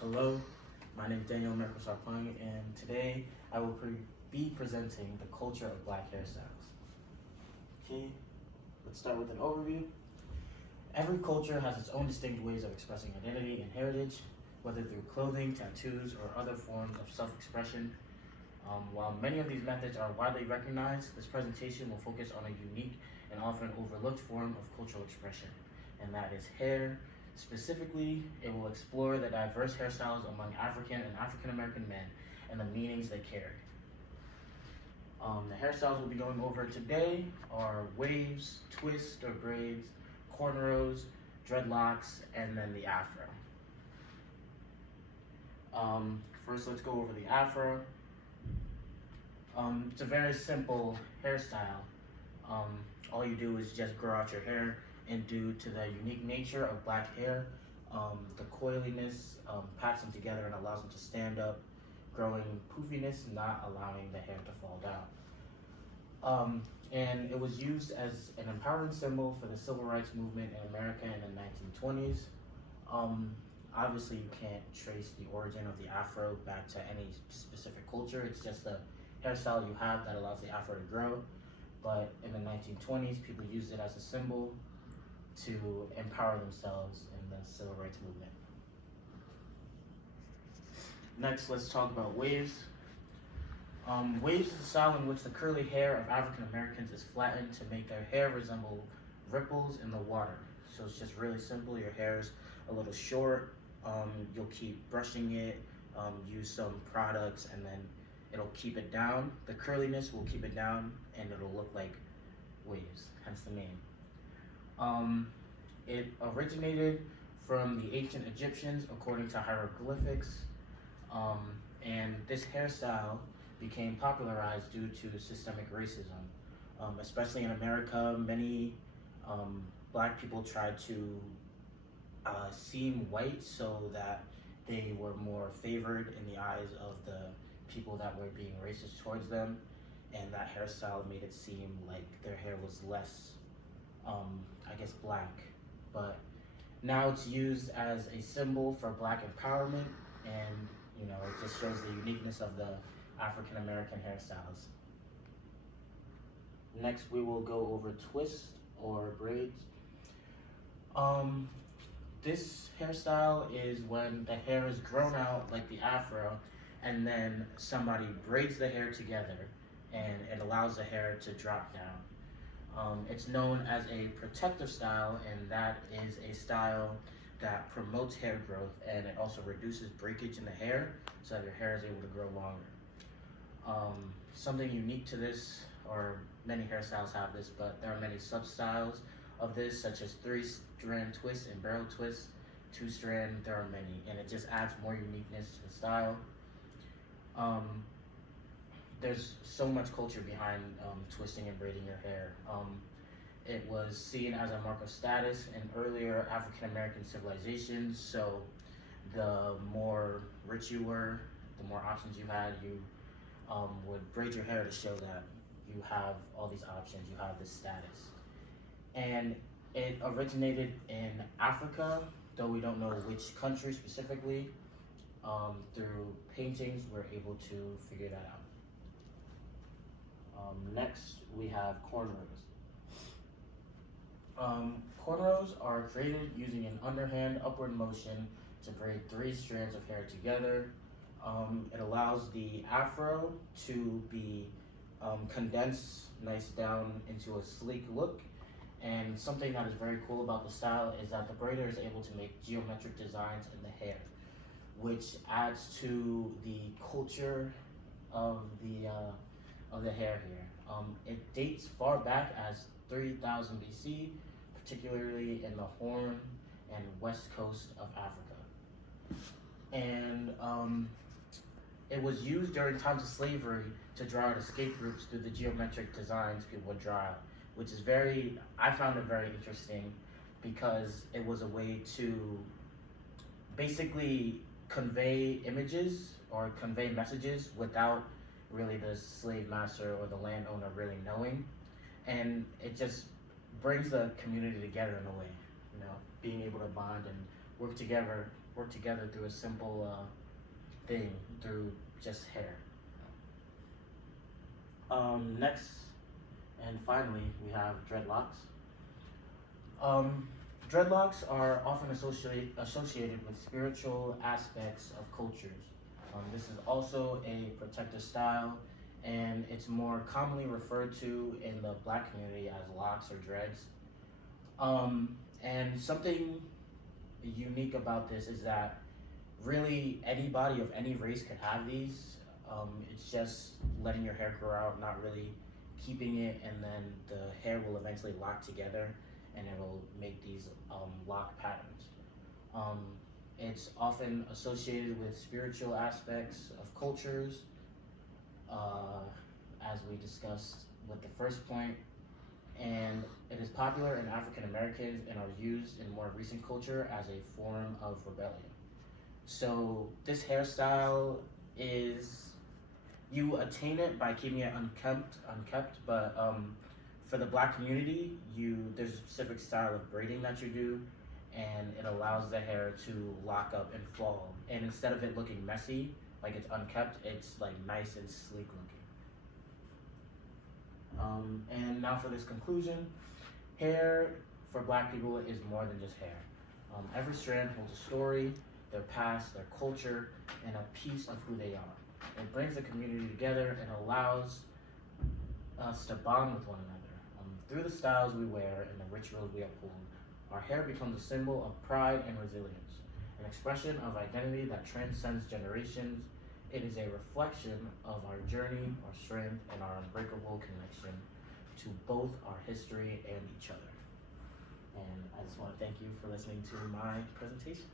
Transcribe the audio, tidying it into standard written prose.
Hello, my name is Daniel Merkel-Sarpong, and today I will be presenting the culture of Black hairstyles. Okay, let's start with an overview. Every culture has its own distinct ways of expressing identity and heritage, whether through clothing, tattoos, or other forms of self-expression. While many of these methods are widely recognized, this presentation will focus on a unique and often overlooked form of cultural expression, and that is hair. Specifically, it will explore the diverse hairstyles among African and African American men and the meanings they carry. The hairstyles we'll be going over today are waves, twists or braids, cornrows, dreadlocks, and then the afro. First, let's go over the afro. It's a very simple hairstyle. All you do is just grow out your hair, and due to the unique nature of Black hair, the coiliness packs them together and allows them to stand up, growing poofiness, not allowing the hair to fall down. And it was used as an empowering symbol for the civil rights movement in America in the 1920s. Obviously, you can't trace the origin of the afro back to any specific culture. It's just a hairstyle you have that allows the afro to grow. But in the 1920s, people used it as a symbol to empower themselves in the civil rights movement. Next, let's talk about waves. Waves is a style in which the curly hair of African Americans is flattened to make their hair resemble ripples in the water. So it's just really simple. Your hair's a little short. You'll keep brushing it, use some products, and then it'll keep it down. The curliness will keep it down, and it'll look like waves, hence the name. It originated from the ancient Egyptians according to hieroglyphics, and this hairstyle became popularized due to systemic racism. Especially in America, many Black people tried to seem white so that they were more favored in the eyes of the people that were being racist towards them, and that hairstyle made it seem like their hair was less, Black. But now it's used as a symbol for Black empowerment, and it just shows the uniqueness of the African American hairstyles. Next, we will go over twists or braids. This hairstyle is when the hair is grown out like the afro, and then somebody braids the hair together, and it allows the hair to drop down. It's known as a protective style, and that is a style that promotes hair growth, and it also reduces breakage in the hair so that your hair is able to grow longer. Something unique to this, or many hairstyles have this, but there are many sub-styles of this, such as 3-strand twist and barrel twist, 2-strand, there are many, and it just adds more uniqueness to the style. There's so much culture behind twisting and braiding your hair. It was seen as a mark of status in earlier African American civilizations, so the more rich you were, the more options you had, you would braid your hair to show that you have all these options, you have this status. And it originated in Africa, though we don't know which country specifically. Through paintings, we're able to figure that out. Next, we have cornrows. Cornrows are created using an underhand upward motion to braid 3 strands of hair together. It allows the afro to be condensed nice down into a sleek look. And something that is very cool about the style is that the braider is able to make geometric designs in the hair, which adds to the culture of the hair here. It dates far back as 3000 BC, particularly in the Horn and west coast of Africa. And it was used during times of slavery to draw out escape routes through the geometric designs people would draw out, which is I found it very interesting because it was a way to basically convey images or convey messages without really the slave master or the landowner really knowing. And it just brings the community together in a way, being able to bond and work work together through a simple thing, through just hair. Next and finally, we have dreadlocks. Dreadlocks are often associated with spiritual aspects of cultures. This is also a protective style, and it's more commonly referred to in the black community as locks or dreads. And something unique about this is that really anybody of any race could have these. It's just letting your hair grow out, not really keeping it, and then the hair will eventually lock together and it will make these lock patterns. It's often associated with spiritual aspects of cultures, as we discussed with the first point, and it is popular in African Americans and are used in more recent culture as a form of rebellion. So this hairstyle is, you attain it by keeping it unkept, but for the black community, there's a specific style of braiding that you do, and it allows the hair to lock up and fall. And instead of it looking messy, like it's unkept, it's like nice and sleek looking. And now for this conclusion, hair for black people is more than just hair. Every strand holds a story, their past, their culture, and a piece of who they are. It brings the community together and allows us to bond with one another. Through the styles we wear and the rituals we uphold, our hair becomes a symbol of pride and resilience, an expression of identity that transcends generations. It is a reflection of our journey, our strength, and our unbreakable connection to both our history and each other. And I just want to thank you for listening to my presentation.